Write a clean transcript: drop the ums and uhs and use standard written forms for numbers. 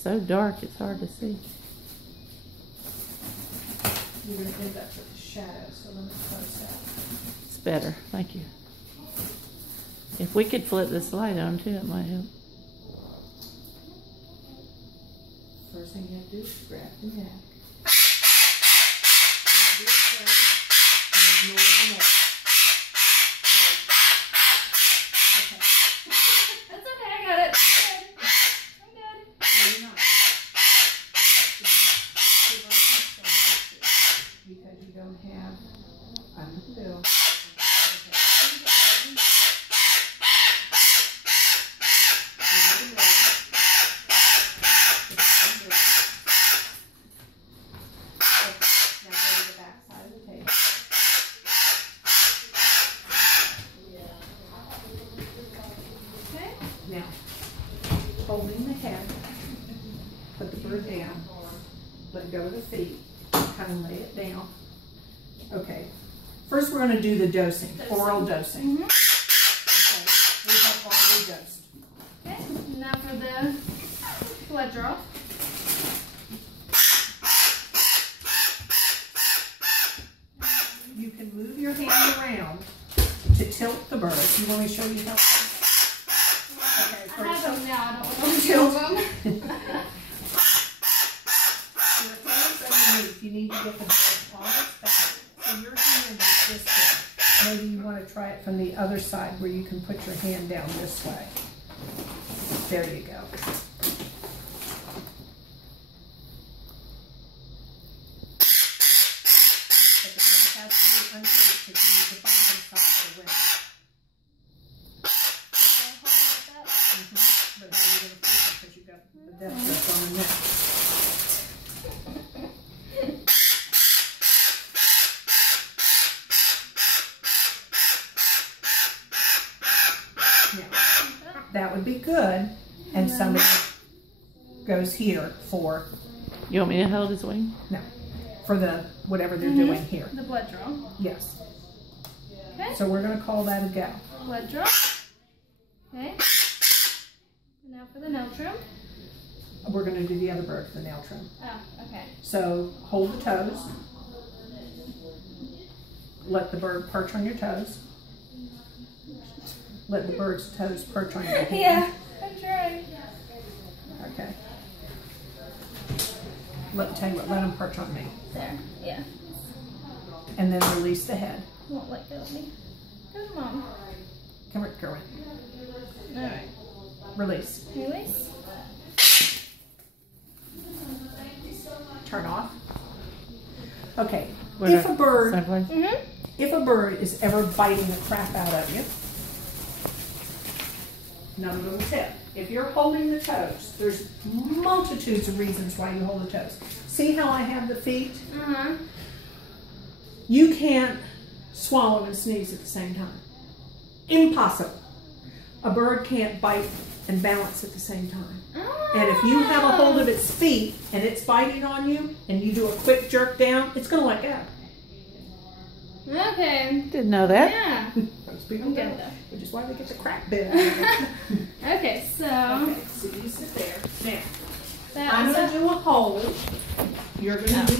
so dark, it's hard to see. You're going to end up with a shadow, so let me close that. It's better, thank you. If we could flip this light on too, it might help. First thing you have to do is grab the neck. Ignore the neck. That's okay, I got it. I'm good. No, you're not. Because you don't have under the bill. Now, holding the head, put the bird down, let go of the feet, kind of lay it down. Okay, first we're going to do the dosing, oral dosing. Okay, we have already dosed. Okay, now for the blood draw. You can move your hand around to tilt the bird. You want me to show you how? Okay, I have them now, I don't want to tilt tilt them. Your hand's underneath. You need to get the bird on its back. So your hand is this way. Maybe you want to try it from the other side where you can put your hand down this way. There you go. But the bird has to be underneath because you need the bottom side of the wing. But how are you going to flip it? Because you got the death grip on the neck. Now, that would be good. And somebody goes here for, You want me to hold his wing? no, for the whatever they're doing here. The blood draw. Yes. Okay. So we're going to call that a go. Blood draw. Okay. Now for the nail trim. We're going to do the other bird for the nail trim. Oh, okay. So hold the toes. Let the bird perch on your toes. Let the bird's toes perch on your hand. Yeah, I'm trying. Okay. Tell you what, let them perch on me. There, yeah. And then release the head. Won't let go of me. Good mom. Come here, Kerwin. Alright. Release. Release. Turn off. Okay. Where If a bird, Same place? if a bird is ever biting the crap out of you, another little tip. If you're holding the toes, there's multitudes of reasons why you hold the toes. See how I have the feet? Uh-huh. You can't swallow and sneeze at the same time. Impossible. A bird can't bite and balance at the same time. And if you have a hold of its feet and it's biting on you and you do a quick jerk down, it's going to let go. Okay. Didn't know that. Yeah. Those people I'm don't. good though. Which is why they get the crap bit out of it. Okay, so Okay, so you sit there. Now, that I'm was going to do a hold. You're going to do it.